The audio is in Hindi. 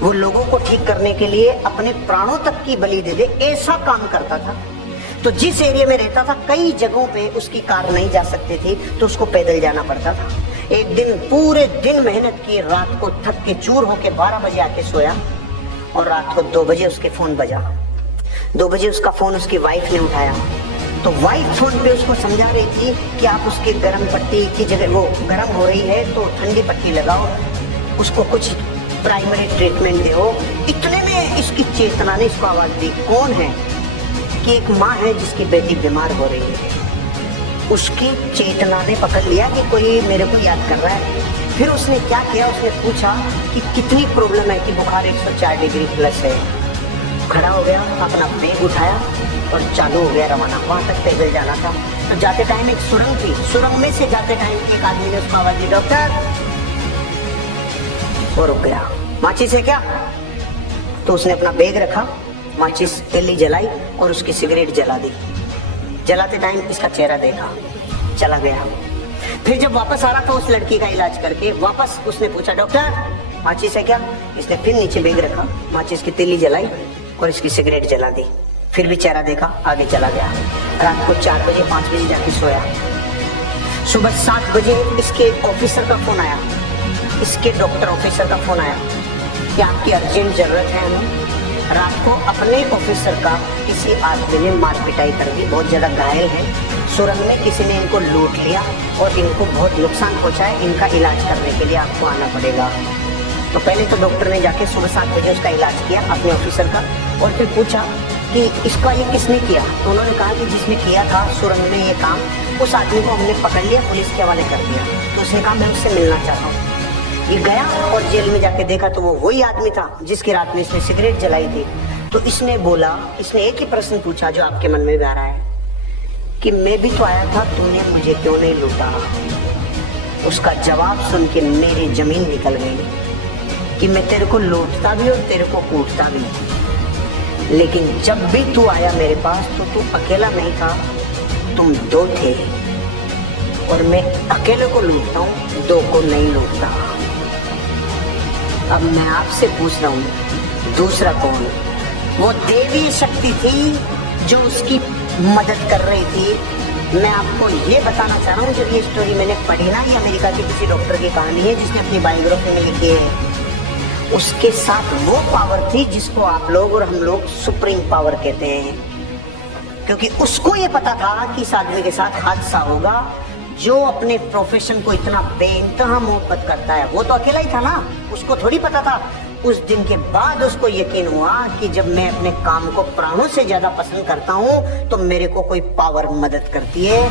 वो लोगों को ठीक करने के लिए अपने प्राणों तक की बलि दे दे, ऐसा काम करता था। तो जिस एरिया में रहता था कई जगहों पे उसकी कार नहीं जा सकती थी, तो उसको पैदल जाना पड़ता था। एक दिन पूरे दिन मेहनत की, रात को थक के चूर होके 12 बजे आके सोया और रात को 2 बजे उसके फोन बजा। 2 बजे उसका फोन उसकी वाइफ ने उठाया, तो वाइफ फोन पे उसको समझा रही थी कि आप उसके गर्म पट्टी की जगह, वो गर्म हो रही है तो ठंडी पट्टी लगाओ, उसको कुछ प्राइमरी ट्रीटमेंट दो। इतने में इसकी चेतना ने इसको आवाज दी, कौन है? कि एक माँ है जिसकी बेटी बीमार हो रही है। उसकी चेतना ने पकड़ लिया कि कोई मेरे को याद कर रहा है। फिर उसने क्या किया, उसने पूछा कि कितनी प्रॉब्लम है, कि बुखार 104 डिग्री प्लस है। खड़ा हो गया, अपना बैग उठाया और चालू हो गया रवाना। वहां तक पैदल जाना था। तो जाते टाइम एक सुरंग थी, सुरंग में से जाते टाइम एक आदमी ने उसको आवाज दी, डॉक्टर। वो रुक गया। माचिस है क्या? तो उसने अपना बैग रखा, माचिस तेली जलाई और उसकी सिगरेट जला दी। जलाते टाइम इसका चेहरा देखा, चला गया। फिर जब वापस आ रहा था उस लड़की का इलाज करके, वापस उसने पूछा, डॉक्टर माचिस है क्या? इसने फिर नीचे बैग रखा, माचिस की तेली जलाई और इसकी सिगरेट जला दी। फिर भी चेहरा देखा, आगे चला गया। रात को 4 बजे 5 बजे जाके सोया। सुबह 7 बजे इसके ऑफिसर का फोन आया, इसके डॉक्टर ऑफिसर का फोन आया कि आपकी अर्जेंट जरूरत है हमें। रात को अपने ऑफिसर का किसी आदमी ने मार पिटाई कर दी, बहुत ज्यादा घायल है। सुरंग में किसी ने इनको लूट लिया और इनको बहुत नुकसान पहुंचा है। इनका इलाज करने के लिए आपको आना पड़ेगा। तो पहले तो डॉक्टर ने जाके सुबह 7 बजे उसका इलाज किया अपने ऑफिसर का, और फिर पूछा कि इसका ये किसने किया। तो उन्होंने कहा कि जिसने किया था सुरंग में ये काम, उस आदमी को हमने पकड़ लिया, पुलिस के हवाले कर दिया। तो उसने कहा मैं उससे मिलना चाहता हूँ। ये गया और जेल में जाके देखा तो वो वही आदमी था जिसकी रात में इसने सिगरेट जलाई थी। तो इसने बोला, इसने एक ही प्रश्न पूछा जो आपके मन में भी आ रहा है कि मैं भी तो आया था, तूने मुझे क्यों नहीं लूटा? उसका जवाब सुन के मेरी जमीन निकल गई कि मैं तेरे को लूटता भी और तेरे को कूटता भी, लेकिन जब भी तू आया मेरे पास तो तू अकेला नहीं था, तुम 2 थे, और मैं अकेले को लूटता हूँ, 2 को नहीं लूटता। अब मैं आपसे पूछ रहा हूँ, दूसरा कौन? वो देवी शक्ति थी जो उसकी मदद कर रही थी। मैं आपको ये बताना चाह रहा हूँ, जब ये स्टोरी मैंने पढ़ी ना, ये अमेरिका के किसी डॉक्टर की कहानी है जिसने अपनी बायोग्राफी में लिखी है। उसके साथ वो पावर थी जिसको आप लोग और हम लोग सुप्रीम पावर कहते हैं, क्योंकि उसको ये पता था कि इस आदमी के साथ हादसा होगा जो अपने प्रोफेशन को इतना बेइंतहा मोहब्बत करता है। वो तो अकेला ही था ना, उसको थोड़ी पता था। उस दिन के बाद उसको यकीन हुआ कि जब मैं अपने काम को प्राणों से ज्यादा पसंद करता हूँ तो मेरे को कोई पावर मदद करती है।